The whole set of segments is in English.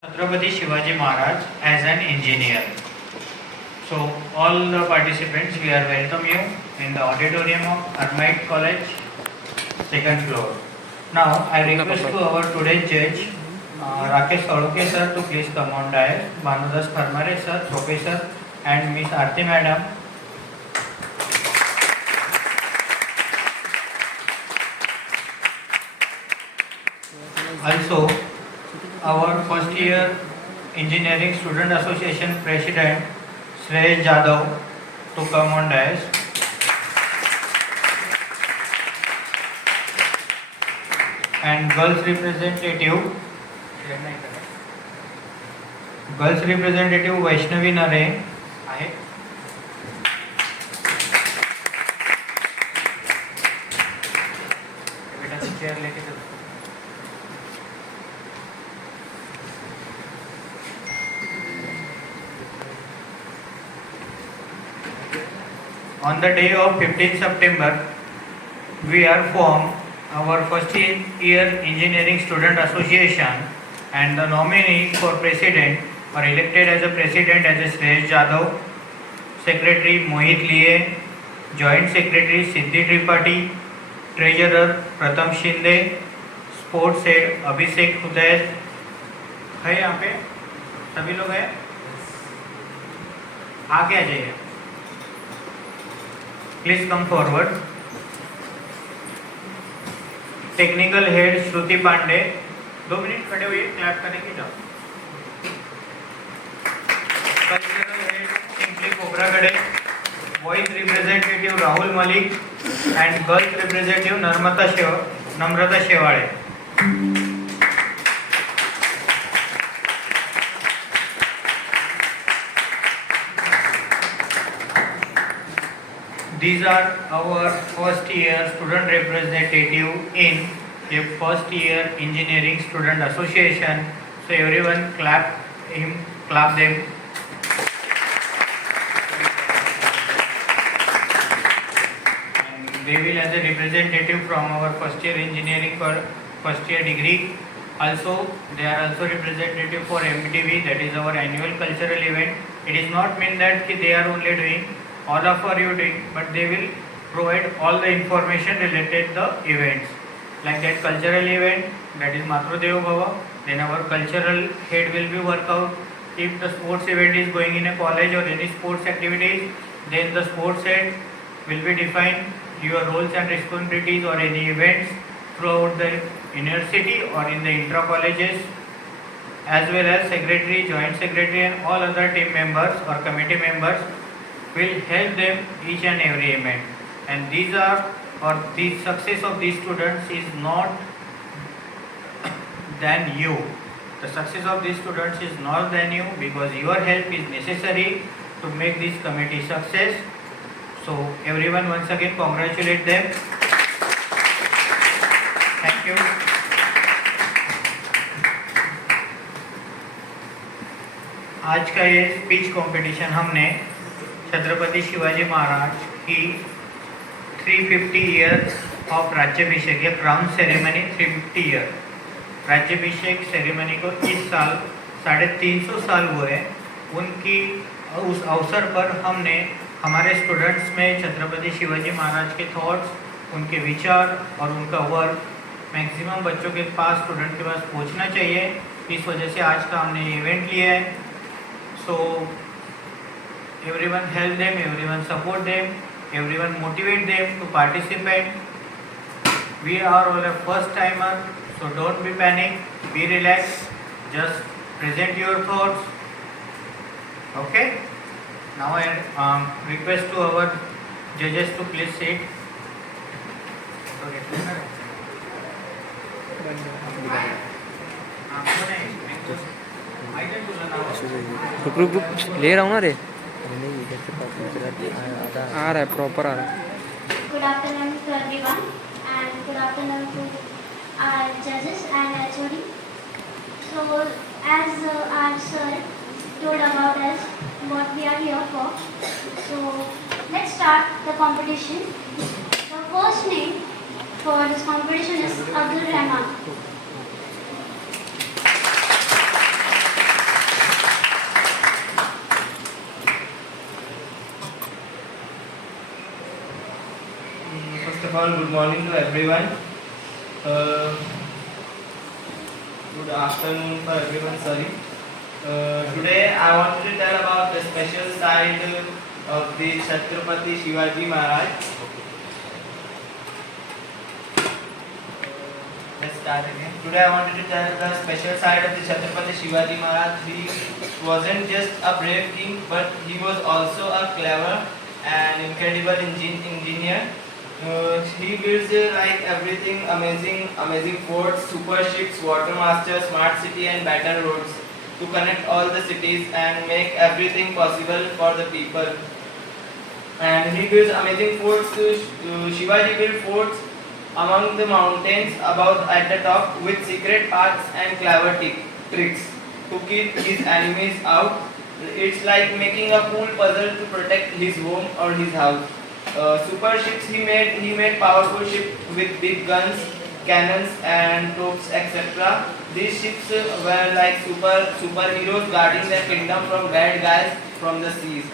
Chhatrapati Shivaji Maharaj as an engineer. So all the participants, we are welcome you in the auditorium of Hermite College, second floor. Now I request to our today's judge, Rakesh Saloke sir, to please come on dais. Bhanudas Karmare sir, professor, and Miss Aarti madam. Also, our first year engineering student association president Shreya Jadhav to come on dais. And girls representative Vaishnavi Nare आहे. बेटा chair लेके चलो. On the day of 15th September, we are formed our first year engineering student association, and the nominee for president or elected as a president as Shreya Jadhav, secretary Mohit Liye, joint secretary Siddhi Tripathi, treasurer Pratham Shinde, sports head Abhishek Hudayat. है यहाँ पे सभी लोग हैं, आगे आ जाइए. Please come forward. Technical head Shruti Pandey, 2 minute खड़े हुए क्लैप करेंगे. जाओ. Cultural head Simpli Kobragade, vice representative Rahul Malik and girls representative Namrata Shewade. These are our first year student representative in a first year engineering student association. So everyone clap them. And they will as a representative from our first year engineering for first year degree. Also they are also representative for MTV, that is our annual cultural event. It is not mean that they are only doing, all of you doing, but they will provide all the information related to the events. Like that cultural event, that is Matrudev Bhava, then our cultural head will be work out. If the sports event is going in a college or any sports activities, then the sports head will be define your roles and responsibilities or any events throughout the university or in the intra colleges, as well as secretary, joint secretary and all other team members or committee members will help them each and every event. And these are, or the success of these students is not than you. The success of these students is not than you, because your help is necessary to make this committee success. So everyone once again congratulate them. Thank you. आज का ये speech competition हमने छत्रपति शिवाजी महाराज की 350 year of राज्याभिषेक या crown ceremony 350 year राज्याभिषेक ceremony को इस साल 350 साल हुए. उनकी उस अवसर पर हमने हमारे स्टूडेंट्स में छत्रपति शिवाजी महाराज के थॉट्स, उनके विचार और उनका वर्क मैक्सिमम बच्चों के पास, स्टूडेंट के पास पहुंचना चाहिए. इस वजह से आज का हमने इवेंट लिया है. सो everyone help them, everyone support them, everyone motivate them to participate. We are all a first timer, so don't be panic, be relaxed, just present your thoughts. Okay, now I request to our judges to please sit. रुक ले रहा हूँ ना रे. आ रहा है, proper आ रहा है. Good afternoon to everyone, and good afternoon to our judges and HOD. So, as our sir told about us, what we are here for. So, let's start the competition. The first name for this competition is Abdul Rahman. all, good morning to everyone. Good afternoon for everyone, sorry. Today I wanted to tell about the special side of the Chhatrapati Shivaji Maharaj. Let's start again. Today I wanted to tell the special side of the Chhatrapati Shivaji Maharaj. He wasn't just a brave king, but he was also a clever and incredible engineer. He builds like everything amazing forts, super ships, water masters, smart city and better roads to connect all the cities and make everything possible for the people. And he builds amazing forts. Shivaji built forts among the mountains above at the top with secret paths and clever tricks to keep his enemies out. It's like making a cool puzzle to protect his home or his house. Super ships he made powerful ships with big guns, cannons and troops, etc. These ships were like superheroes guarding their kingdom from bad guys from the seas.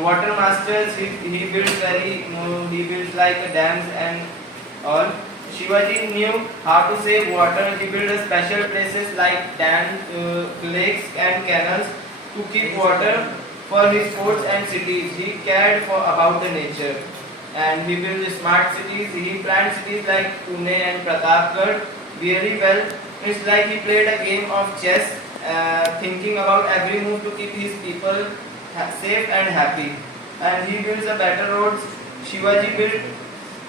Water masters he built like dams and all. Shivaji knew how to save water. He built special places like dams, lakes and canals to keep water for his forts and cities. He cared about the nature. And he built smart cities. He planned cities like Pune and Pratapgarh really well. It's like he played a game of chess, thinking about every move to keep his people safe and happy. And he builds the better roads. Shivaji built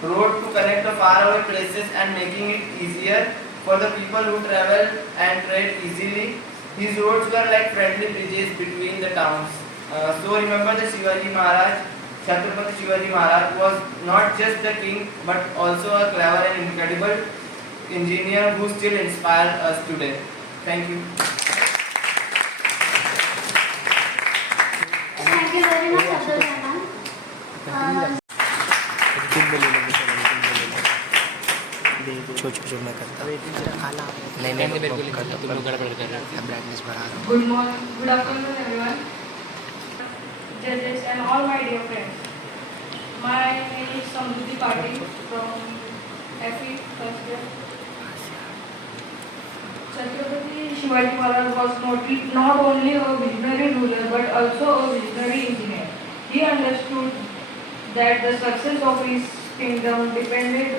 road to connect the faraway places and making it easier for the people who travel and trade easily. These roads were like friendly bridges between the towns. So remember the Shivaji Maharaj, Chhatrapati Shivaji Maharaj was not just the king but also a clever and incredible engineer who still inspires us today. Thank you. Thank you very much, Abdul Rahman. छोड़ मैं करता नहीं brightness बढ़ा रहा हूँ Good morning, good afternoon, everyone. Judges and all my dear friends. My name is Samruddhi Patil from FE first year. Chhatrapati Shivaji Maharaj was not only a visionary ruler but also a visionary engineer. He understood that the success of his kingdom depended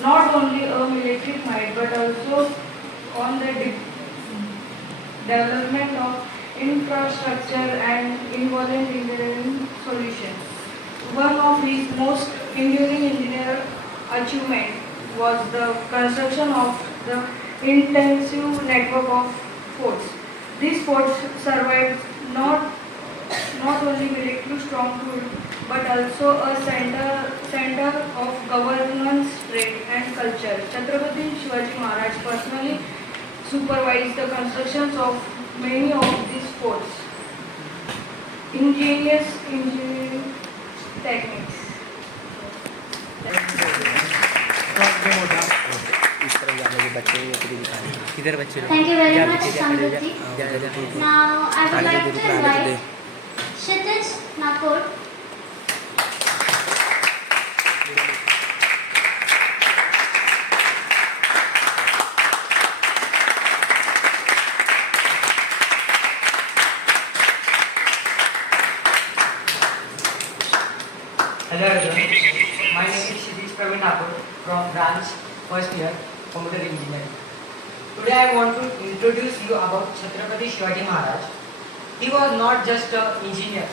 not only on military might but also on the development of infrastructure and involved engineering solutions. One of his most enduring engineering achievements was the construction of the intensive network of forts. These forts survived not only military stronghold but also a center of governance, trade and culture. Chhatrapati Shivaji Maharaj personally supervised the constructions of many of these forts. Ingenious engineering techniques. इस तरफ जाने के बच्चे किधर बच्चे Thank you very much, Samruddhi. Now I would like to invite Kshitij Nakur. Hello everyone, my name is Kshitij Praveen Nakur from branch first year computer engineering. Today I want to introduce you about Chhatrapati Shivaji Maharaj. He was not just an engineer,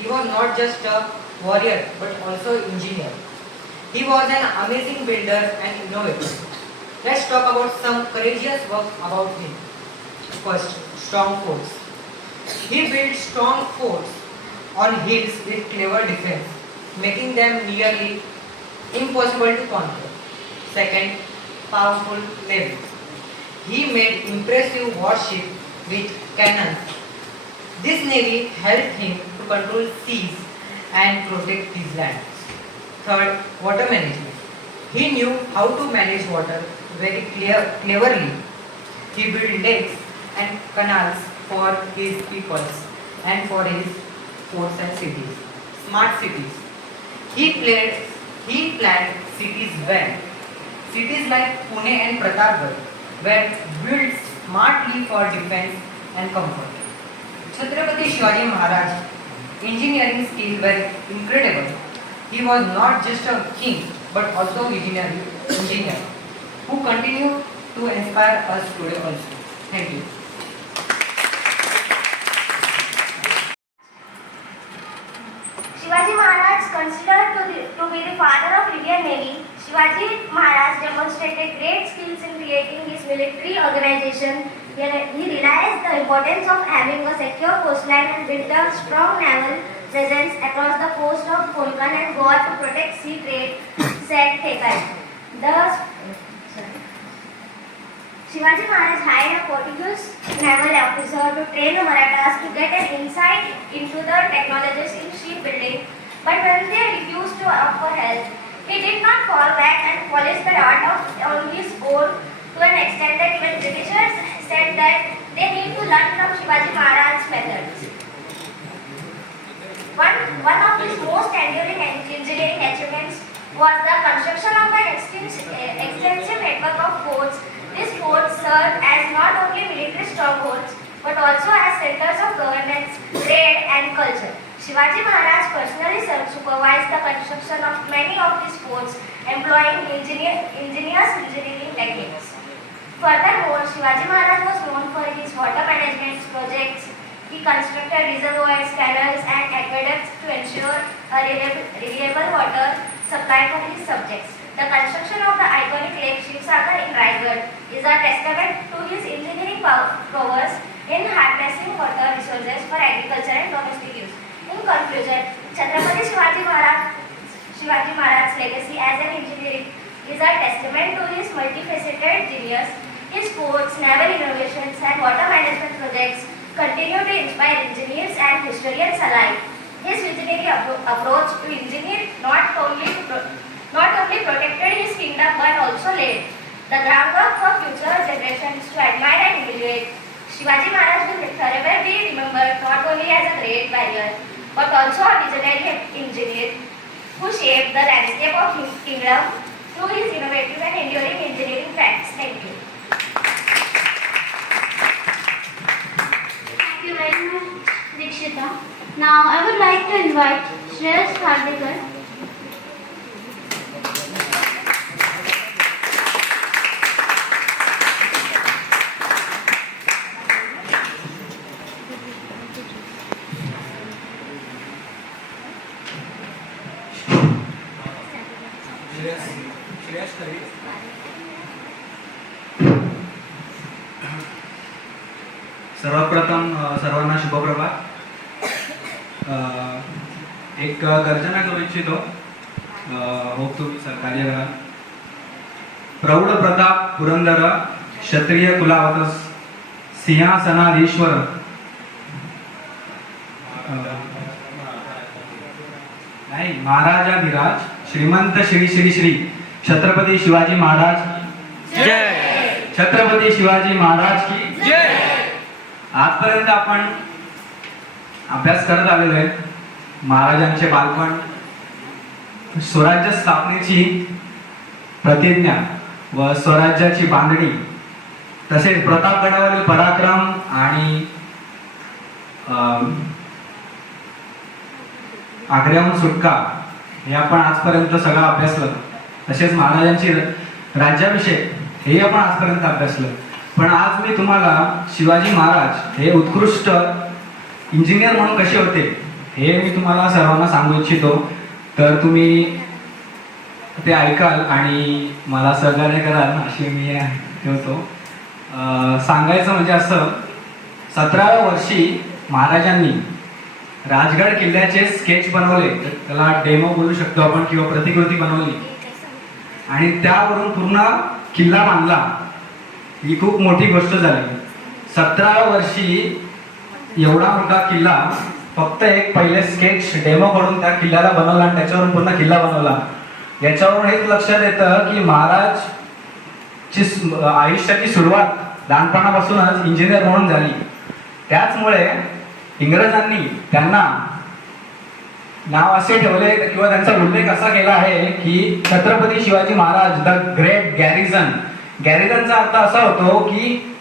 he was not just a warrior but also engineer. He was an amazing builder and innovator. Let's talk about some courageous work about him. First, strong forts. He built strong forts on hills with clever defense, making them nearly impossible to conquer. Second, powerful navy. He made impressive warships with cannons. This navy helped him to control seas and protect his land. Third, water management. He knew how to manage water very cleverly. He built lakes and canals for his peoples and for his forts and cities. Smart cities. He He planned cities well. Cities like Pune and Pratapgarh were built smartly for defense and comfort. Chhatrapati Shivaji Maharaj engineering skills were incredible. He was not just a king but also visionary engineer who continue to inspire us today also. Thank you. Shivaji Maharaj considered to be the father of Indian Navy. Shivaji Maharaj demonstrated great skills in creating his military organization. He realized the importance of having a secure coastline and built a strong naval presence across the coast of Konkan and Goa to protect sea trade, said Thekar. Shivaji Maharaj hired a Portuguese naval officer to train the Marathas to get an insight into the technologies in shipbuilding. But when they refused to offer help, he did not fall back and polished the art on his own to an extent that even Britishers said that they need to learn from Shivaji Maharaj's methods. One of his most enduring engineering achievements was the construction of an extensive network of forts. These forts served as not only military strongholds but also as centers of governance, trade and culture. Shivaji Maharaj personally supervised the construction of many of these forts, employing ingenious engineering techniques. Furthermore, Shivaji Maharaj was known for his water management projects. He constructed reservoirs, canals and aqueducts to ensure a reliable water supply for his subjects. The construction of the iconic Lake Shivsagar in Raigad is a testament to his engineering prowess in harnessing water resources for agriculture and domestic use. In conclusion, Chhatrapati Shivaji Maharaj's legacy as an engineer is a testament to his multifaceted genius. His forts, naval innovations and water management projects continue to inspire engineers and historians alike. His visionary approach to engineering not only protected his kingdom but also laid the groundwork for future generations to admire and emulate. Shivaji Maharaj will forever be remembered not only as a great warrior but also a visionary engineer who shaped the landscape of his kingdom through his innovative and enduring engineering facts. Thank you. Thank you very much, Dikshita. Now I would like to invite Shreyas Khardekar. सर्वप्रथम सर्वांना शुभप्रभात. एक गर्जना करू इच्छितो. Hope तुम्ही सहकार्य कराल. प्रौढ प्रताप पुरंदर क्षत्रिय कुलावतस सिंहासनाधीश्वर नाही महाराजाधिराज श्रीमंत श्री श्री श्री छत्रपती शिवाजी महाराज जय. छत्रपती शिवाजी महाराज की जय. आजपर्यंत आपण अभ्यास करत आलेलो आहे महाराजांचे बालपण, स्वराज्य स्थापनेची प्रतिज्ञा व स्वराज्याची बांधणी, तसेच प्रतापगडावरील पराक्रम आणि आग्र्याहून सुटका हे आपण आजपर्यंत सगळं अभ्यासलं. तसेच महाराजांची राज्याभिषेक हे आपण आजपर्यंत अभ्यासलं. पण आज मी तुम्हाला शिवाजी महाराज हे उत्कृष्ट इंजिनियर म्हणून कसे होते हे मी तुम्हाला सर्वांना सांगू इच्छितो. तर तुम्ही ते ऐकाल आणि मला सहकार्य कराल अशी मी ठेवतो. सांगायचं म्हणजे असं, 17व्या वर्षी महाराजांनी राजगड किल्ल्याचे स्केच बनवले, त्याला डेमो बोलू शकतो आपण किंवा प्रतिकृती बनवली आणि त्यावरून पूर्ण किल्ला बांधला. ही खूप मोठी गोष्ट झाली. 17व्या वर्षी एवढा मोठा किल्ला फक्त एक पहिले स्केच डेमो करून त्या किल्ल्याला बनवला आणि त्याच्यावरून पूर्ण किल्ला बनवला. याच्यावरून हेच लक्षात येतं की महाराजची आयुष्याची सुरुवात लहानपणापासूनच इंजिनियर म्हणून झाली. त्याचमुळे इंग्रजांनी त्यांना नाव असे ठेवले किंवा त्यांचा उल्लेख असा केला आहे की छत्रपती शिवाजी महाराज द ग्रेट गॅरिझन. गॅरिझनचा अर्थ असा होतो की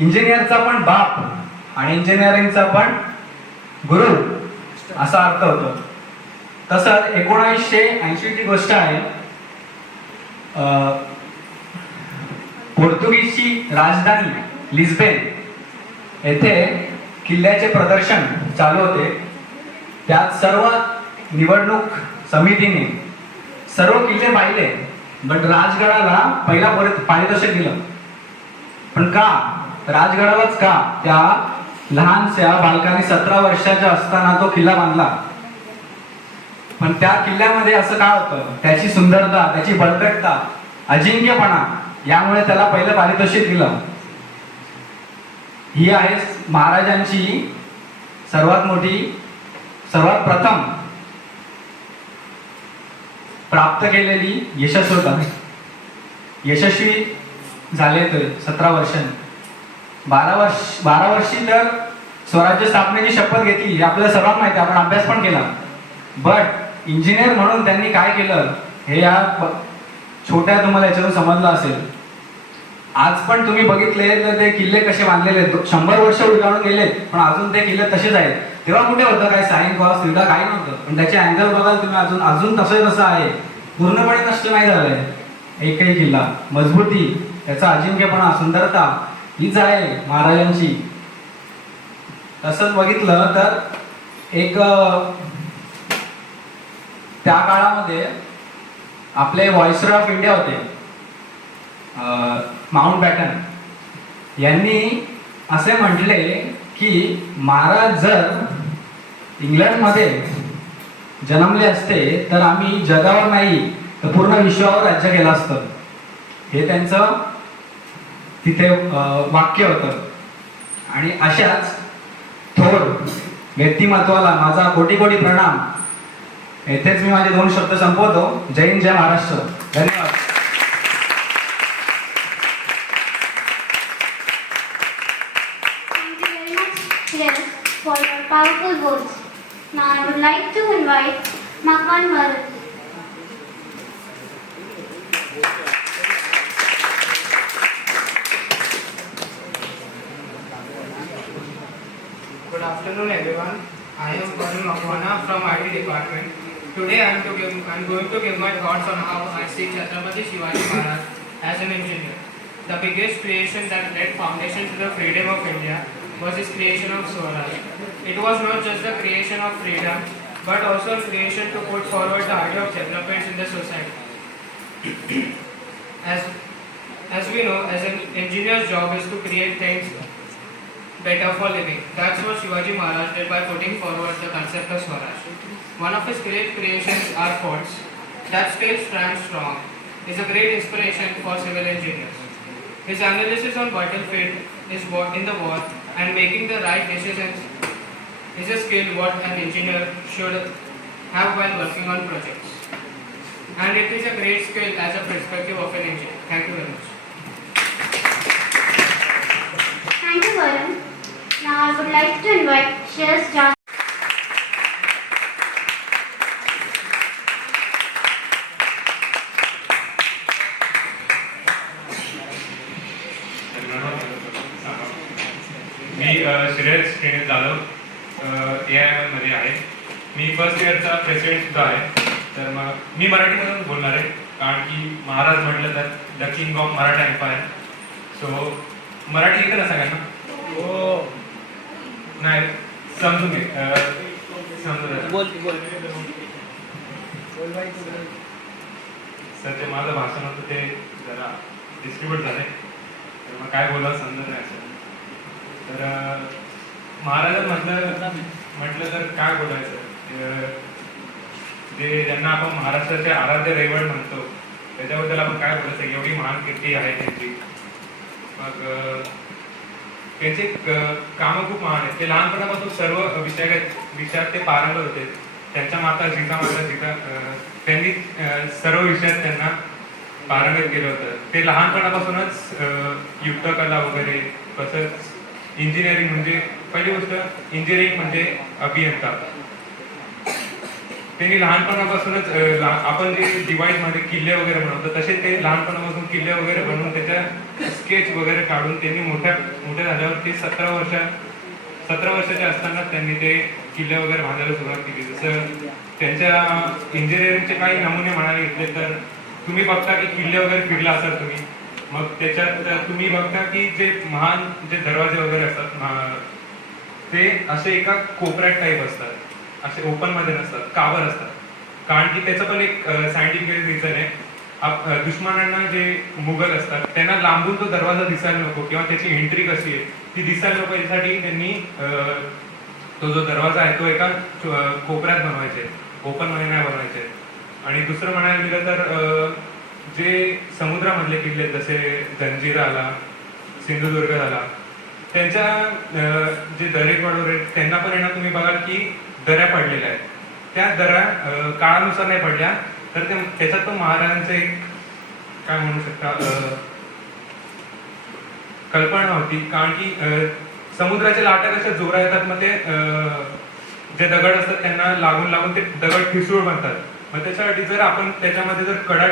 इंजिनियरचा पण बाप आणि इंजिनिअरिंगचा पण गुरु असा अर्थ होतो. तसंच 1980 ची गोष्ट आहे, पोर्तुगीजची राजधानी लिस्बेन येथे किल्ल्याचे प्रदर्शन चालू होते. त्यात सर्व निवडणूक समितीने सर्व किल्ले पाहिले, बट राजगडाला पहिला पारितोषिक दिलं. पण का राजगडालाच का? त्या लहानशा बालकाने 17 वर्षाच्या असताना तो किल्ला बांधला. पण त्या किल्ल्यामध्ये असं काय होतं, त्याची सुंदरता, त्याची बळकटता, अजिंक्यपणा, यामुळे त्याला पहिलं पारितोषिक दिलं. ही आहे महाराजांची सर्वात मोठी, सर्वात प्रथम प्राप्त केलेली यशस्वीता. यशस्वी झाले तर 17 वर्षांनी. 12 वर्षी तर स्वराज्य स्थापनेची शपथ घेतली, हे आपल्याला सर्वांना माहिती आहे, आपण अभ्यास पण केला. बट इंजिनियर म्हणून त्यांनी काय केलं हे या छोट्या तुम्हाला याच्यातून समजलं असेल. आज पण तुम्ही बघितले तर ते किल्ले कसे बांधलेले आहेत, 100 वर्ष उलटावून गेले पण अजून ते किल्ले तसेच आहेत. तेव्हा कुठे होतं काय साईन क्रॉस सुविधा काही नव्हतं, पण त्याचे अँगल बघाल तुम्ही अजून तसं आहे, पूर्णपणे नष्ट नाही झालंय. एकही किल्ला, मजबूती, त्याचा अजिंक्यपणा, सुंदरता हीच आहे महाराजांची. तसंच बघितलं तर एक त्या काळामध्ये आपले व्हाईसरॉय ऑफ इंडिया होते माउंट बॅटन. यांनी असे म्हटले की महाराज जर इंग्लंडमध्ये जन्मले असते तर आम्ही जगावर नाही तर पूर्ण विश्वावर राज्य केलं असतं. हे त्यांचं तिथे वाक्य होतं. आणि अशाच थोर व्यक्तिमत्वाला माझा कोटी कोटी प्रणाम. येथेच मी माझे 2 शब्द संपवतो. जय हिंद, जय महाराष्ट्र. धन्यवाद. Thank you very much, Shreyas, for your powerful words. Now I would like to invite Makwan Bharat. Good afternoon, everyone. I am Karan Makwana from IT department. Today I am going to give my thoughts on how I see Chhatrapati Shivaji Maharaj as an engineer. The biggest creation that laid foundation to the freedom of India was his creation of Swaraj. It was not just the creation of freedom, but also a creation to put forward the idea of development in the society. As we know, as an engineer's job is to create things better for living. That's what Shivaji Maharaj did by putting forward the concept of Swaraj. One of his great creations are forts that still stand strong. Is a great inspiration for civil engineers. His analysis on battlefield is in the war and making the right decisions is a skill what an engineer should have while working on projects. And it is a great skill as a perspective of an engineer. Thank you very much. Thank you, Varun. Now I would like to invite Shreyas Jan. Me Shreyas Jadhav AIML मध्ये आहे. मी first इयरचा president सुद्धा आहे. तर मग मी मराठीमधून बोलणार आहे कारण की महाराज म्हटलं तर the king of Maratha empire. So Marathi येतं ना सगळ्यांना? हो. नाही समजून घे, समजून सर ते माझं भाषण होतं ते जरा डिस्ट्रीब्यूट झाले तर मग काय बोलावं समजत नाही असं. तर महाराज म्हटलं तर काय बोलायचं, जे ज्यांना आपण महाराष्ट्राचे आराध्य रहिवासी म्हणतो त्याच्याबद्दल आपण काय बोलायचं. एवढी महान कीर्ती आहे त्यांची. मग त्यांचे कामं खूप महान आहेत. ते लहानपणापासून सर्व विषयात ते पारंगत होते. त्यांच्या माता जिजा त्यांनी सर्व विषयात त्यांना पारंगत केलं होतं. ते लहानपणापासूनच युक्तकला वगैरे, तसंच इंजिनिअरिंग म्हणजे पहिली गोष्ट इंजिनिअरिंग म्हणजे अभियंता. त्यांनी लहानपणापासूनच आपण जे डिवाइसमध्ये किल्ले वगैरे बनवतो तसे ते लहानपणापासून किल्ले वगैरे बनवून त्याच्या स्केच वगैरे काढून त्यांनी मोठ्या झाल्यावर ते 17 वर्षाचे असताना त्यांनी ते किल्ले वगैरे बांधायला सुरुवात केली. जसं त्यांच्या इंजिनिअरिंगचे काही नमुने म्हणायला घेतले तर तुम्ही बघता की किल्ले वगैरे फिरला असाल तुम्ही, मग त्याच्यात तुम्ही बघता की जे महान जे दरवाजे वगैरे असतात ते असे एका कोपऱ्यात टाईप असतात, असे ओपन मध्ये नसतात, कावर असतात. कारण की त्याचं पण एक सायंटिफिक रिझन आहे. दुश्मनांना जे मुघल असतात त्यांना लांबून तो दरवाजा दिसायला नको किंवा त्याची एंट्री कशी आहे ती दिसायला नको यासाठी त्यांनी तो जो दरवाजा आहे तो एका कोपऱ्यात बनवायचे, ओपन मध्ये नाही बनवायचे. आणि दुसरं म्हणायला गेलं तर जे समुद्रामधले किल्ले जसे जंजिरा आला, सिंधुदुर्ग झाला, त्यांच्या जे दरेकवाडवर आहेत त्यांना पण येणार तुम्ही बघाल की दऱ्या पडलेल्या आहेत. त्या दऱ्या काळानुसार नाही पडल्या तर त्याच्यात तो महाराजांचं एक काय म्हणू शकता कल्पना होती. कारण की समुद्राच्या लाटा कशा जोरा येतात, मग ते जे दगड असतात त्यांना लागून ते दगड ठिसूळ बनतात. मग त्याच्यासाठी जर आपण त्याच्यामध्ये जर कडा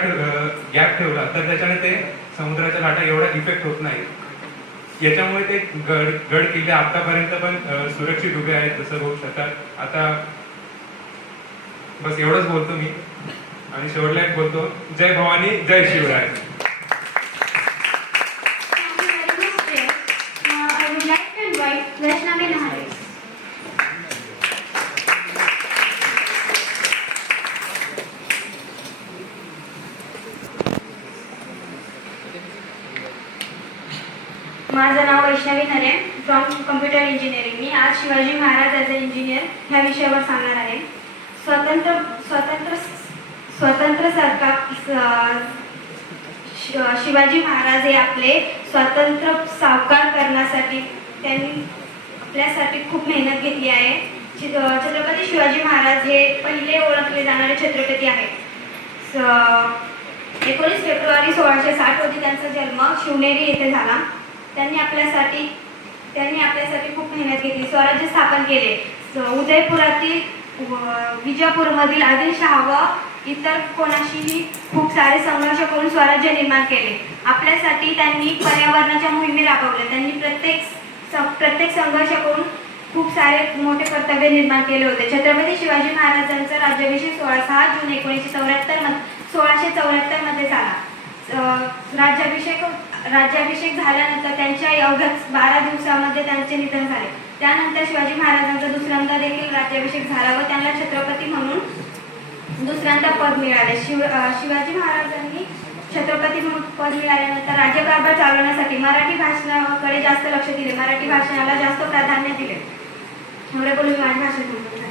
गॅप ठेवला तर त्याच्याने ते समुद्राच्या लाटा एवढा इफेक्ट होत नाही. याच्यामुळे ते गड किल्ले आतापर्यंत पण सुरक्षित उभे आहेत जसं बघू शकतात. आता बस एवढंच बोलतो मी आणि शेवटला एक बोलतो, जय भवानी जय Shivrai. I would like to invite Vaishnavi Nahare. माझं नाव वैष्णवी नरे फ्रॉम कम्प्युटर इंजिनिअरिंग. मी आज Shivaji Maharaj as a engineer ह्या विषयावर सांगणार आहे. स्वतंत्र सरकार शिवाजी महाराज हे आपले स्वातंत्र्य साकार करण्यासाठी त्यांनी आपल्यासाठी खूप मेहनत घेतली आहे. छत्रपती शिवाजी महाराज हे पहिले ओळखले जाणारे छत्रपती आहेत. 19 फेब्रुवारी 1660 रोजी त्यांचा जन्म शिवनेरी येथे झाला. त्यांनी आपल्यासाठी खूप मेहनत घेतली, स्वराज्य स्थापन केले. उदयपुरातील विजापूरमधील आदिलशहा व इतर कोणाशीही खूप सारे संघर्ष करून स्वराज्य निर्माण केले. आपल्यासाठी त्यांनी पर्यावरणाच्या मोहिमे राबवल्या. त्यांनी प्रत्येक संघर्ष करून खूप सारे मोठे कर्तव्य निर्माण केले होते. छत्रपती शिवाजी महाराजांचा राज्याभिषेक 6 जून 1674 मध्ये झाला. राज्याभिषेक झाल्यानंतर त्यांच्या अवघ्या 12 दिवसामध्ये त्यांचे निधन झाले. त्यानंतर शिवाजी महाराजांचा दुसऱ्यांदा देखील राज्याभिषेक झाला व त्यांना छत्रपती म्हणून दुसऱ्यांदा पद मिळाले. शिवाजी महाराजांनी छत्रपती म्हणून पद मिळाल्यानंतर राज्यकारभार चालवण्यासाठी मराठी भाषणाकडे जास्त लक्ष दिले, मराठी भाषणाला जास्त प्राधान्य दिले. एवढे बोलून माझी भाषण संपवत आहे.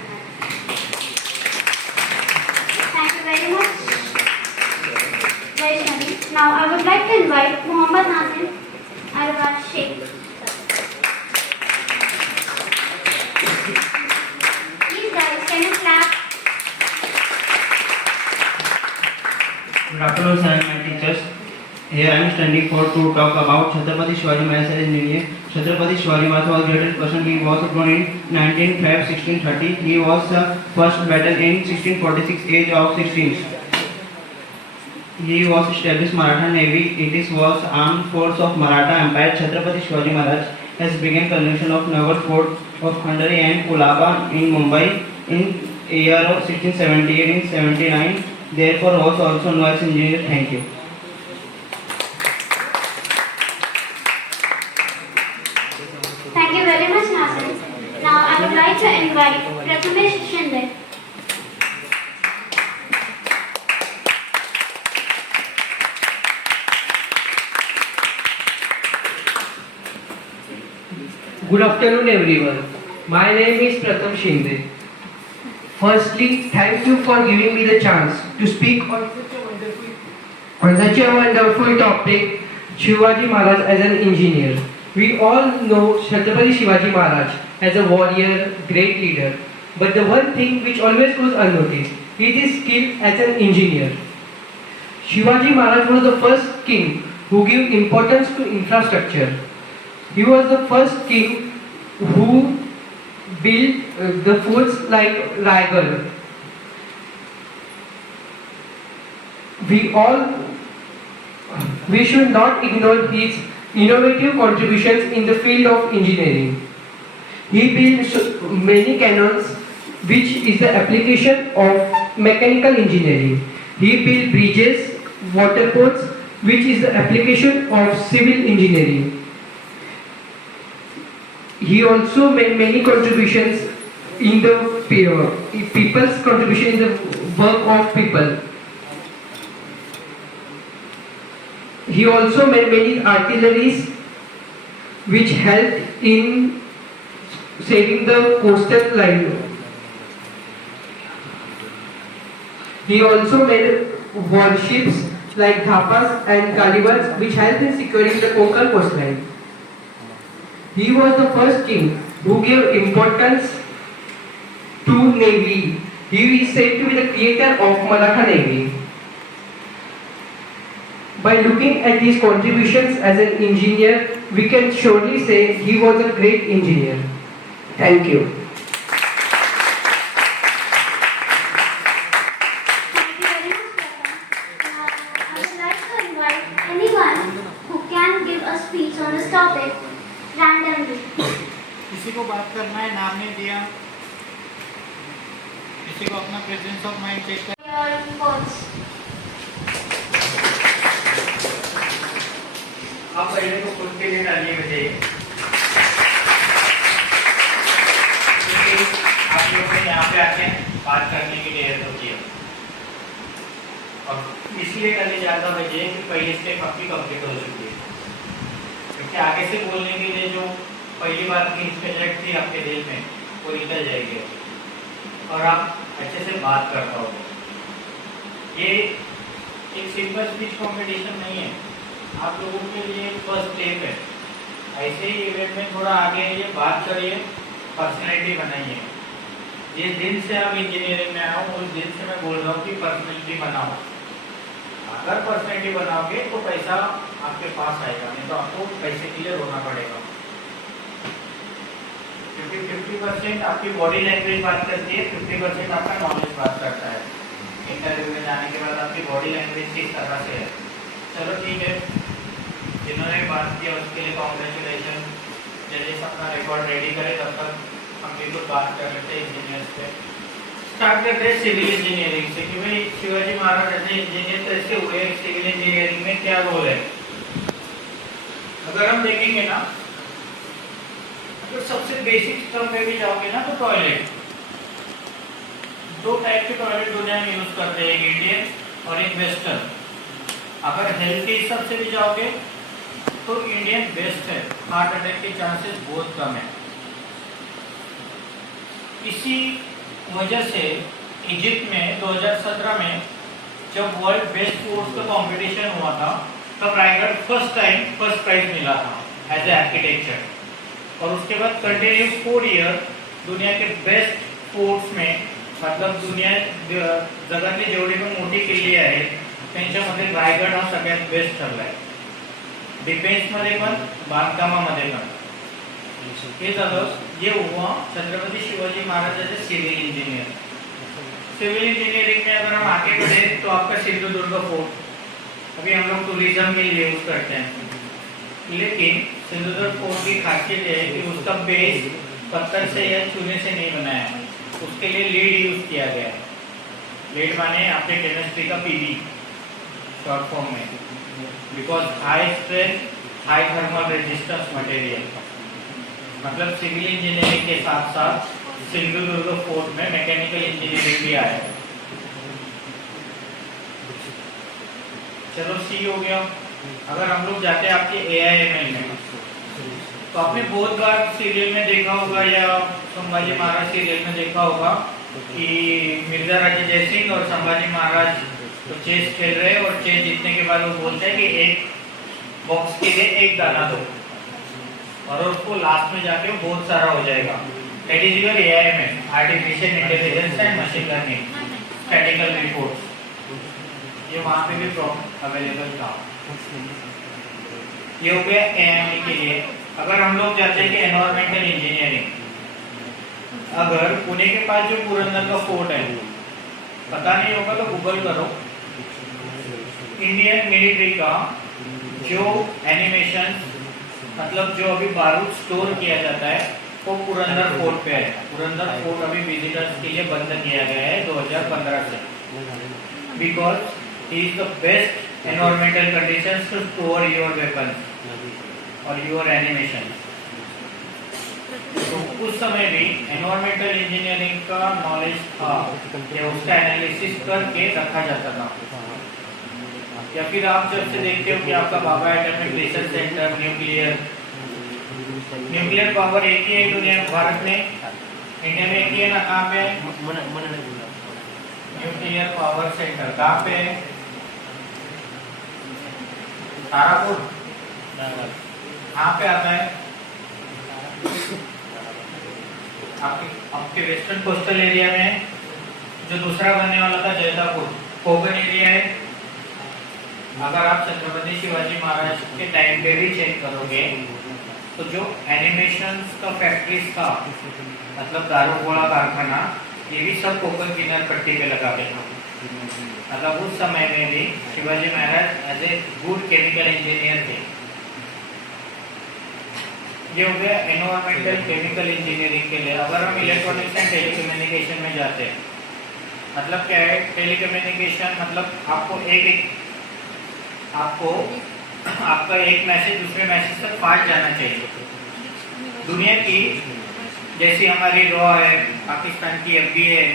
Thank you very much, Vaishnavi. Now I would like to invite Muhammad Nazim Arwar Sheikh. Please guys, can you clap? Good afternoon, sir and my teachers. Here I am standing for to talk about Chhatrapati Shivaji Maharaj as an engineer. Chhatrapati Shivaji Maharaj was a greatest person. He was born in 19 Feb 1630. He was first battle in 1646, age of 16. He was established Maratha Navy. It was armed force of Maratha Empire. Chhatrapati Shivaji Maharaj has begun construction of naval fort of Khandari and Kulaba in Mumbai in year of 1678 and 79. Therefore, was also known as engineer. Thank you. Thank you very much, Nazim. Now I would like to invite Prathamesh Shinde. Good afternoon, everyone. My name is Pratham Shinde. Firstly, thank you for giving me the chance to speak on such a wonderful topic, Shivaji Maharaj as an engineer. We all know Chhatrapati Shivaji Maharaj as a warrior, great leader. But the one thing which always goes unnoticed is his skill as an engineer. Shivaji Maharaj was the first king who gave importance to infrastructure. He was the first king who built the forts like Raigad. we should not ignore his innovative contributions in the field of engineering. He built many cannons, which is the application of mechanical engineering. He built bridges, waterports, which is the application of civil engineering. He also made many contributions in the people's contribution in the work of people. He also made many artilleries which helped in saving the coastal line. He also made warships like Dhapas and Kalibars which helped in securing the Konkan coastline. He was the first king who gave importance to navy. He is said to be the creator of Maratha Navy. By looking at his contributions as an engineer, we can surely say he was a great engineer. Thank you. Thank you very much, Pratap. Now, I would like to invite anyone who can give a speech on this topic randomly. किसी को बात करना है, नाम नहीं दिया, किसी को अपना प्रेजेंस ऑफ माइंड चेक कर Your words. आप पहले तो खुद के लिए डालिए बजाइए, क्योंकि आप लोग ने यहाँ पे आके बात करने के लिए तो किया, और इसलिए डालिए ज़्यादा बजाइए कि पहली स्टेप आपकी कंप्लीट हो चुकी है, क्योंकि आगे से बोलने के लिए जो पहली बात की इंस्पेक्ट थी आपके दिल में वो निकल जाएगी और आप अच्छे से बात कर पाओगे। ये एक सिंपल स्पीच कंपटीशन नहीं है, आप लोगों के लिए फर्स्ट स्टेप है। ऐसे ही इवेंट में थोड़ा आगे ये बात करिए, पर्सनैलिटी बनाइए। जिस दिन से आप इंजीनियरिंग में आओ उस दिन से मैं बोल रहा हूँ कि पर्सनैलिटी बनाओ। अगर पर्सनैलिटी बनाओगे तो पैसा आपके पास आएगा, नहीं तो आपको पैसे के लिए रोना पड़ेगा, क्योंकि 50% आपकी बॉडी लैंग्वेज बात करती है, 50% आपका नॉलेज बात करता है। इंटरव्यू में जाने के बाद आपकी बॉडी लैंग्वेज किस तरह से है। चलो ठीक है, जिन्होंने बात किया उसके लिए कॉन्ग्रेचुलेशन। जजेस अपना रिकॉर्ड रेडी करें, तब तक हम बिल्कुल बात कर रहे थे इंजीनियर्स पे। स्टार्ट करते हैं सिविल इंजीनियरिंग से कि भाई शिवाजी महाराज ऐसे इंजीनियर कैसे हुए, सिविल इंजीनियरिंग में क्या रोल है। अगर हम देखेंगे ना, तो सबसे बेसिक टर्म में भी जाओगे ना तो टॉयलेट, दो टाइप के टॉयलेट दुनिया में यूज करते हैं, एक इंडियन और एक वेस्टर्न। अगर हेल्थ के हिसाब से भी जाओगे तो इंडियन बेस्ट है, हार्ट अटैक के चांसेस बहुत कम है। इसी वजह से इजिप्ट में 2017 में जब वर्ल्ड बेस्ट फूड्स का कंपटीशन हुआ था, तब रायगढ़ फर्स्ट प्राइज मिला था एज ए आर्किटेक्चर, और उसके बाद कंटिन्यू 4 ईयर दुनिया के बेस्ट फूड्स में, मतलब दुनिया जगातली जेवढी पण मोठी किल्ली आहेत त्यांच्यामध्ये रायगड हा सगळ्यात बेस्ट ठरलाय, डिफेन्समध्ये पण बांधकामामध्ये पण। हे झालं, ये हुआ छत्रपति शिवाजी महाराज जैसे सिविल इंजीनियर। सिविल इंजीनियरिंग में अगर हम आगे बढ़े तो आपका सिंधुदुर्ग फोर्ट अभी हम लोग टूरिज्म के लिए यूज करते हैं, लेकिन सिंधुदुर्ग फोर्ट की खासियत है कि उसका बेस पत्थर से या चूने से नहीं बनाया, उसके लिए लीड यूज किया गया है। लीड माने आपके केमिस्ट्री का पीबी शॉर्ट फॉर्म में, because high strength high thermal resistance material. मतलब सिविल इंजीनियरिंग के साथ साथ सिंधुदुर्ग फोर्ट में मैकेनिकल इंजीनियरिंग भी आया। चलो सी हो गया। अगर हम लोग जाते हैं आपके AIML में, तो आपने बहुत बार सीरियल में देखा होगा या संभाजी महाराज सीरियल में देखा होगा कि मिर्जा राजे जयसिंह और संभाजी महाराज तो चेस खेल रहे हैं, और चेस जीतने के बाद वो बोलते हैं कि एक बॉक्स के लिए एक दाना दो, और उसको लास्ट में जाके बहुत सारा हो जाएगा। That is your AIML, artificial intelligence and machine learning statistical reports. ये वहाँ पे भी प्रॉब्लम अवेलेबल था। ये हो गया AIML के लिए। अगर हम लोग जाते हैं कि एनवायरमेंटल इंजीनियरिंग, अगर पुणे के पास जो पुरंदर का फोर्ट है, पता नहीं होगा तो गूगल करो, इंडियन मिलिट्री का जो एनिमेशन मतलब जो अभी बारूद स्टोर किया जाता है वो पुरंदर फोर्ट पे है। पुरंदर फोर्ट अभी विजिटर्स के लिए बंद किया गया है 2015 से, because he is the best environmental conditions to store your weapons और योर एनिमेशन। तो उस समय भी एनवायरमेंटल इंजीनियरिंग का नॉलेज था या उसका एनालिसिस करके रखा जाता था। या फिर आप जब से देखते हो कि आपका Bhabha atomic research centre nuclear power एक ही है दुनिया भारत में, इंडिया में एक ही है ना, कहाँ पे है न्यूक्लियर पावर सेंटर? कहाँ पे है? तारापुर। कहाँ पे आता है? आपके वेस्टर्न कोस्टल एरिया में जो दूसरा बनने वाला था जैतापुर, कोकण एरिया है। अगर आप छत्रपति शिवाजी महाराज के टाइम पे भी चेक करोगे तो जो एनिमेशंस का फैक्ट्रीज था मतलब दारूगोला कारखाना, ये भी सब कोकण किनार पट्टी पे लगा गया। मतलब उस समय में भी Shivaji Maharaj as a good chemical engineer थे। ये हो गया एनवायरमेंटल केमिकल इंजीनियरिंग के लिए। अगर हम इलेक्ट्रॉनिक्स एंड टेलीकम्युनिकेशन में जाते हैं, मतलब क्या है टेलीकम्युनिकेशन? मतलब आपका एक मैसेज दूसरे मैसेज तक पास जाना चाहिए। दुनिया की जैसी हमारी रॉ है, पाकिस्तान की FBI है,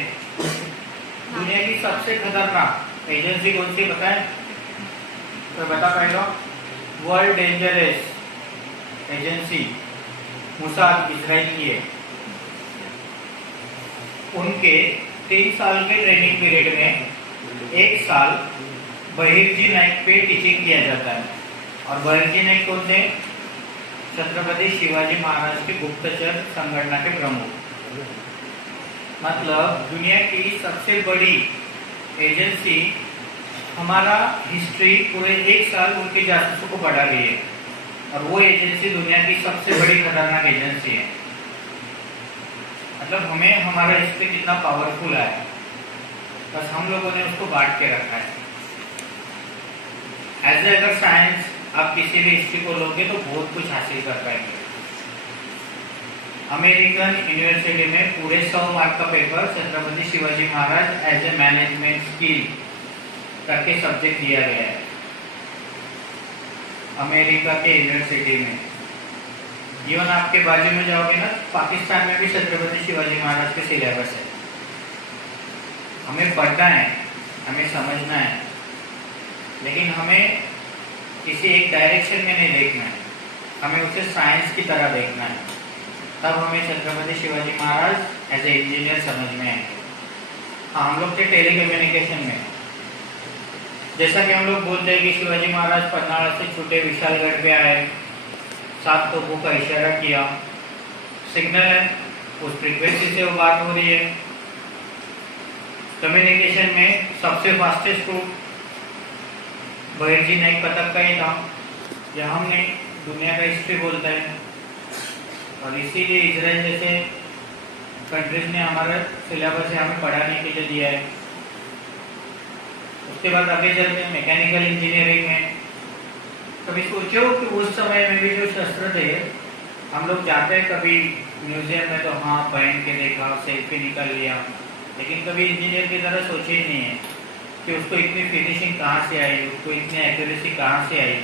दुनिया की सबसे खतरनाक एजेंसी कौन सी बताएं? तो बता पाएगा? World dangerous agency Mossad Israel की है। उनके 3 साल के ट्रेनिंग पीरियड में 1 साल बहिर्जी नाइक पे टीचिंग किया जाता है। और बहिर्जी नाइक कौन थे? छत्रपति शिवाजी महाराज के गुप्तचर संगठन के प्रमुख। मतलब दुनिया की सबसे बड़ी एजेंसी हमारा हिस्ट्री पूरे 1 साल उनके जासूसों को पढ़ा रही है। और वो एजेंसी दुनिया की सबसे बड़ी खतरनाक एजेंसी है। मतलब हमें हमारा हिस्ट्री कितना पावरफुल है, बस हम लोगों ने उसको बांट के रखा है। एज अगर साइंस आप किसी भी हिस्ट्री को लोगे तो बहुत कुछ हासिल कर पाएंगे। अमेरिकन यूनिवर्सिटी में पूरे 100 मार्क का paper Chhatrapati Shivaji Maharaj as a management skill करके सब्जेक्ट दिया गया है अमेरिका के यूनिवर्सिटी में। इवन आपके बाजू में जाओगे ना, पाकिस्तान में भी छत्रपति शिवाजी महाराज के सिलेबस है। हमें पढ़ना है, हमें समझना है, लेकिन हमें किसी एक डायरेक्शन में नहीं देखना है, हमें उसे साइंस की तरह देखना है। तब हमें Chhatrapati Shivaji Maharaj as a engineer समझ में आएंगे। हाँ, हम लोग थे टेलीकम्युनिकेशन में। जैसा कि हम लोग बोलते हैं कि शिवाजी महाराज पन्नाड़ से छूटे विशालगढ़ पे आए, 7 तोपों का इशारा किया, सिग्नल है, उस फ्रीक्वेंसी से वो बात हो रही है। कम्युनिकेशन में सबसे फास्टेस्ट रूट बहिर्जी नाइक पतक का ही था। यह हम नहीं, दुनिया का हिस्ट्री बोलता है। और इसीलिए इजराइल जैसे कंट्रीज ने हमारा सिलेबस है हमें पढ़ाने के लिए दिया है। उसके बाद आगे चलते हैं मैकेनिकल इंजीनियरिंग में। कभी सोचो कि उस समय में भी जो शस्त्र थे, हम लोग जाते हैं कभी म्यूजियम में तो हाँ पहन के देखा, सेल्फी निकाल लिया, लेकिन कभी इंजीनियर की तरह सोचे ही नहीं है कि उसको इतनी फिनिशिंग कहाँ से आई, उसको इतनी एक्यूरेसी कहाँ से आई।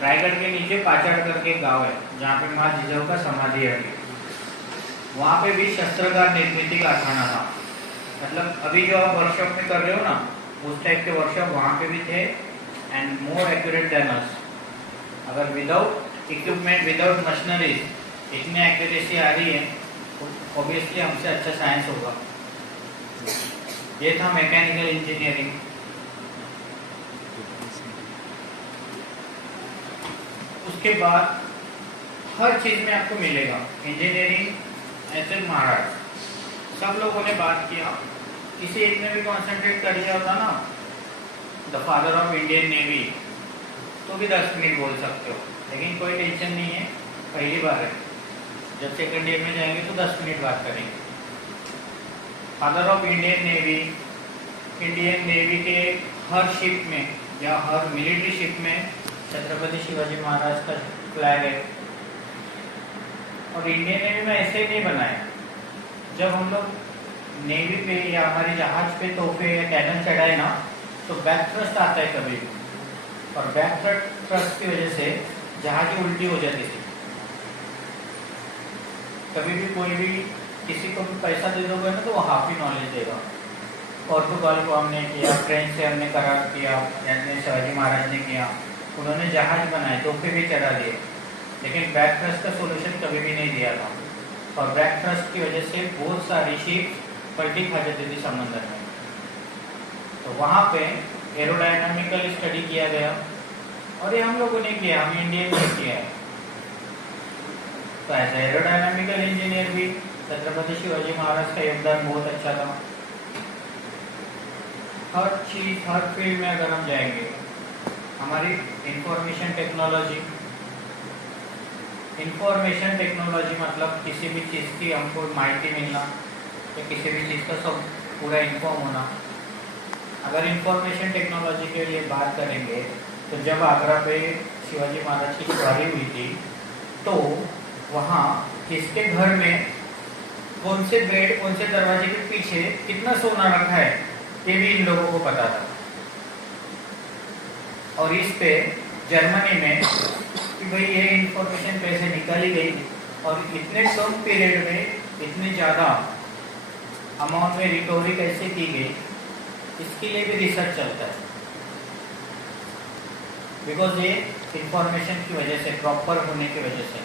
रायगढ़ के नीचे पाचाड़ करके गांव है जहाँ पे माँ जिजाऊ का समाधि है, वहाँ पे भी शस्त्रकार निर्मित कारखाना था। मतलब अभी जो आप वर्कशॉप में कर रहे हो ना, उस टाइप के वर्कशॉप वहाँ पे भी थे and more accurate than us. अगर विदाउट इक्विपमेंट, विदाउट मशीनरीज इतनी एक्यूरेसी आ रही है तो ऑब्वियसली हमसे अच्छा साइंस होगा। ये था मैकेनिकल इंजीनियरिंग। उसके बाद हर चीज में आपको मिलेगा इंजीनियरिंग ऐसे महाराज। सब लोगों ने बात किया, किसी एक में भी कॉन्सेंट्रेट कर लिया होता ना, the father of Indian navy, तो भी 10 मिनट बोल सकते हो, लेकिन कोई टेंशन नहीं है, पहली बार है। जब सेकंड ईयर में जाएंगे तो 10 मिनट बात करेंगे। फादर ऑफ इंडियन नेवी के हर शिप में या हर मिलिट्री शिप में छत्रपति शिवाजी महाराज का फ्लैग है। और इंडियन नेवी में ऐसे ही नहीं बनाया। जब हम लोग नेवी पे या हमारे जहाज पे तोहफे या कैनन चढ़ाए ना, तो बैक थ्रस्ट आता है कभी भी, और बैक थ्रस्ट की वजह से जहाज की उल्टी हो जाती थी। कभी भी कोई भी किसी को भी पैसा दे दोगे ना, तो वो हाफ ही नॉलेज देगा। पोर्तुगाल को हमने किया, फ्रेंच से हमने करार किया, यानी शिवाजी महाराज ने किया, उन्होंने जहाज बनाए, तोहफे भी चढ़ा दिए, लेकिन बैक थ्रस्ट का सोल्यूशन कभी भी नहीं दिया था। और बैक थ्रस्ट की वजह से बहुत सारी शिप पलटी खा जाती थी समंदर में। तो वहाँ पे एरोडायनामिकल स्टडी किया गया, और ये हम लोगों ने किया, हम इंडिया में किया है। तो ऐसा एरोडायनामिकल इंजीनियर भी छत्रपति शिवाजी महाराज का योगदान बहुत अच्छा था। हर चीज, हर फील्ड में अगर हम जाएंगे, हमारी इंफॉर्मेशन टेक्नोलॉजी मतलब किसी भी चीज़ की हमको माहिती मिलना या किसी भी चीज़ का सब पूरा इन्फॉर्म होना। अगर इंफॉर्मेशन टेक्नोलॉजी के लिए बात करेंगे, तो जब आगरा पे शिवाजी महाराज की सवारी हुई थी, तो वहाँ किसके घर में कौन से बेड, कौन से दरवाजे के पीछे कितना सोना रखा है, ये भी इन लोगों को पता था। और इस पे जर्मनी में कि भाई ये इंफॉर्मेशन कैसे निकाली गई और इतने कम पीरियड में इतनी ज़्यादा अमाउंट में रिकवरी कैसे की गई, इसके लिए भी रिसर्च चलता है। बिकॉज ये इंफॉर्मेशन की वजह से, प्रॉपर होने की वजह से,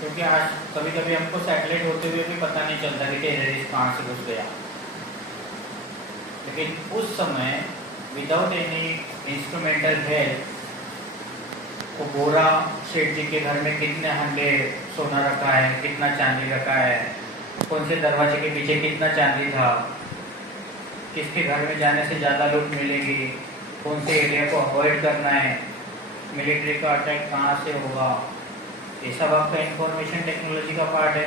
क्योंकि आज कभी कभी हमको सैटेलाइट होते हुए भी पता नहीं चलता कि टेररिस्ट कहाँ से घुस गया, लेकिन उस समय विदाउट एनी इंस्ट्रूमेंटल हेल्प वो गोरा शेठ जी के घर में कितने हंडे सोना रखा है, कितना चांदी रखा है, कौन से दरवाजे के पीछे कितना चांदी था, किसके घर में जाने से ज़्यादा लूट मिलेगी, कौन से एरिया को अवॉइड करना है, मिलिट्री का अटैक कहाँ से होगा, ये सब आपका इंफॉर्मेशन टेक्नोलॉजी का पार्ट है।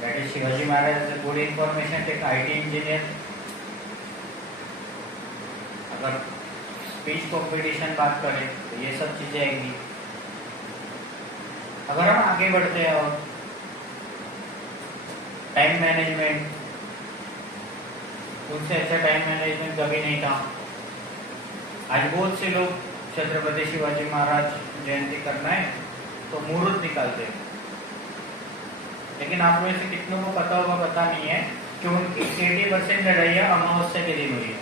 That is Shivaji Maharaj is good information tech IT engineer. अगर स्पीच कंपटीशन बात करें तो ये सब चीज़ें आएंगी। अगर हम आगे बढ़ते हैं और टाइम मैनेजमेंट, उनसे अच्छा टाइम मैनेजमेंट कभी नहीं था। आज बहुत से लोग छत्रपति शिवाजी महाराज जयंती करना है तो मुहूर्त निकालते हैं, लेकिन आप में से कितनों को पता होगा, पता नहीं है कि उनकी 80% लड़ाइयाँ अमावस्या के दिन हुई है।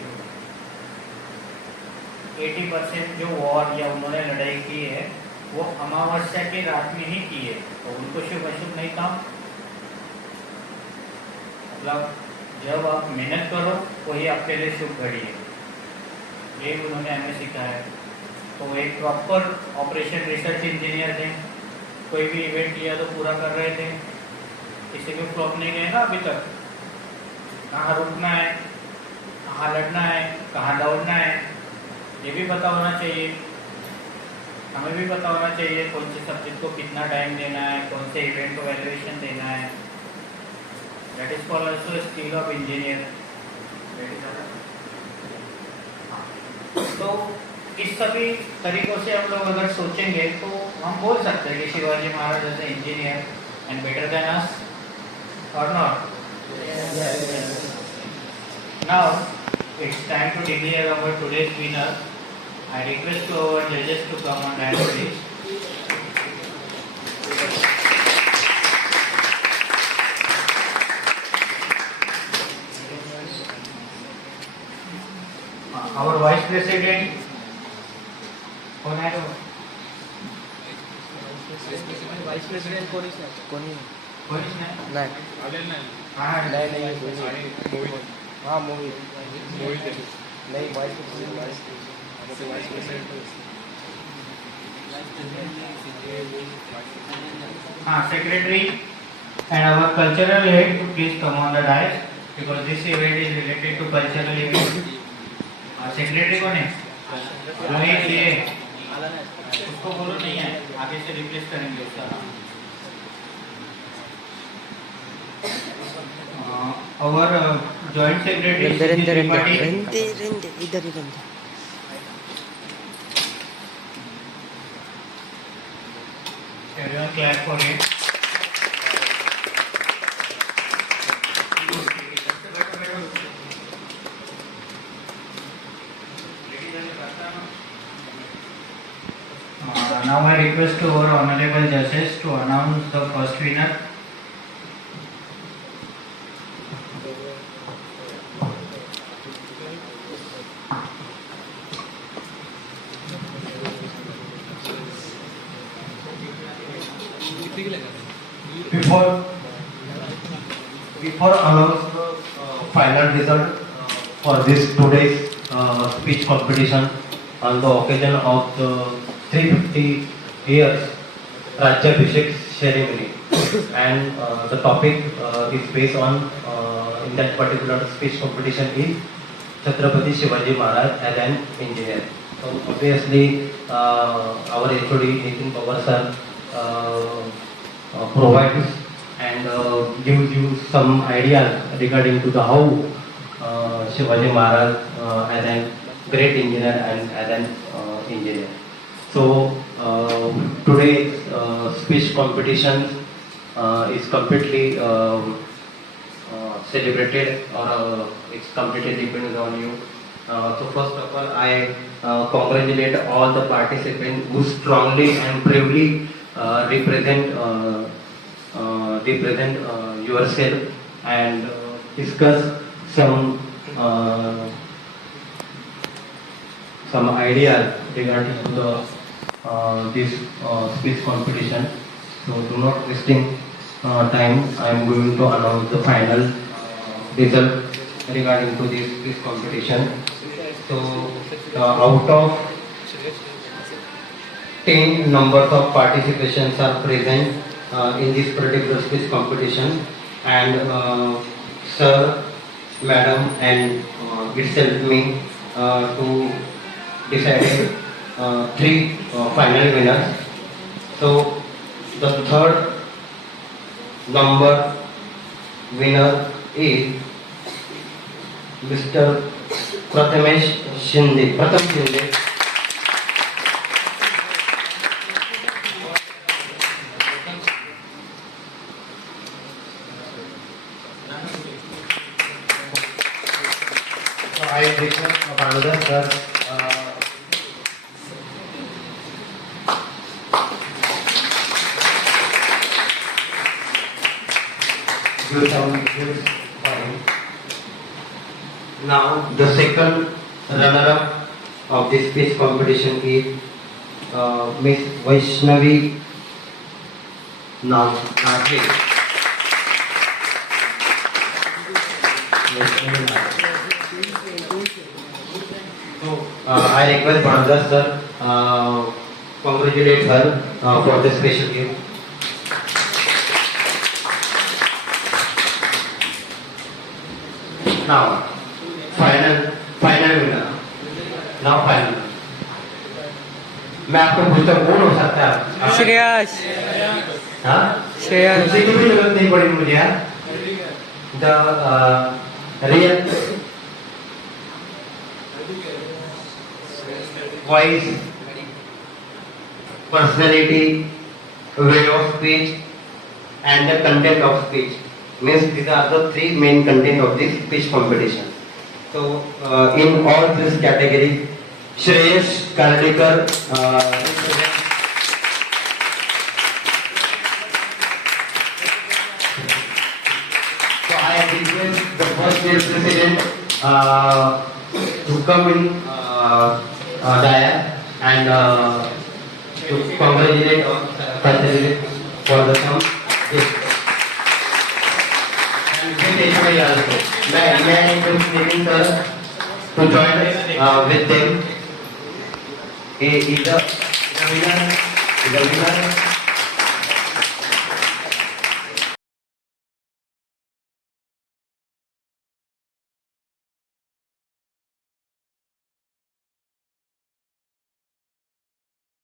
80% जो वॉर या उन्होंने लड़ाई की है वो अमावस्या की रात में ही की है, तो उनको शुभ अशुभ नहीं था। मतलब जब आप मेहनत करो वही आपके लिए शुभ घड़ी है, ये उन्होंने हमें सिखाया है। तो एक प्रॉपर ऑपरेशन रिसर्च इंजीनियर थे, कोई भी इवेंट किया तो पूरा कर रहे थे, किसी में फ्लॉप नहीं गए ना अभी तक। कहाँ रुकना है, कहाँ लड़ना है, कहाँ दौड़ना है, ये भी पता होना चाहिए। हमें भी पता होना चाहिए कौन से सब्जेक्ट को कितना टाइम देना है, कौन से इवेंट को वैल्यूएशन देना है। That is called also skill of engineer. तो इस सभी तरीकों से हम लोग अगर सोचेंगे तो हम बोल सकते हैं कि Shivaji Maharaj as a engineer and better than us और not. Now it's time to declare our today's winner. I request to our judges to come on dais, please. Our vice president. कौन है वो? वाइस प्रेसिडेंट कोणीच नाही. नहीं. हाँ नहीं. हाँ मोहित नहीं वाइस प्रेसिडेंट हाँ secretary and our cultural head to please come on the dais because this event is related to cultural event. secretary कौन है? रोहित ये उसको बोलो नहीं है, आगे से रिप्लेस करेंगे उसका नाम। our joint secretary रंदे Shri रंदे रंदे Tripathi. रंदे रंदे इधर ही रंदे Everyone clap for him. Now I request to our honorable judges to announce the first winner. Before announce the final result for this today's speech competition on the occasion of the 350 years Rajyabhishek ceremony, and the topic is based on in that particular speech competition is Chhatrapati Shivaji Maharaj as an engineer. So obviously our HOD Nitin Pawar sir provides and gives you some ideas regarding to the how Shivaji Maharaj as a great engineer and as an engineer. So today's speech competition is completely celebrated, or it's completely depending on you. So first of all, I congratulate all the participants who strongly and bravely represent yourself and discuss some ideas regarding to the this speech competition. So do not wasting time. I am going to announce the final result regarding to this speech competition. So out of 10 numbers of participations are present in this particular speech competition, and sir, madam, and itself me to decide 3 final winners. So the third number winner is Mr. Prathamesh Shinde. Pratham Shinde. So I request Bhanudas sir give some details for him. Now the second runner-up of this speech competition is Miss Vaishnavi Naghe. So I request Bhanudas sir congratulate her for the special gift. Now final winner. Now final. मैं आपको पूछता हूँ कौन हो सकता है? श्रेयस हाँ? श्रेयस उसे की भी जरूरत नहीं पड़ी मुझे यार. The real voice, personality, way of speech, and the content of speech. Means these are the 3 main content of this speech competition. So in all this category, Shreyash Karlikar so I request the first year president to come in Daya and to congratulate or facilitate for the some gift. May I request Nitin sir to join with them. He is the winner.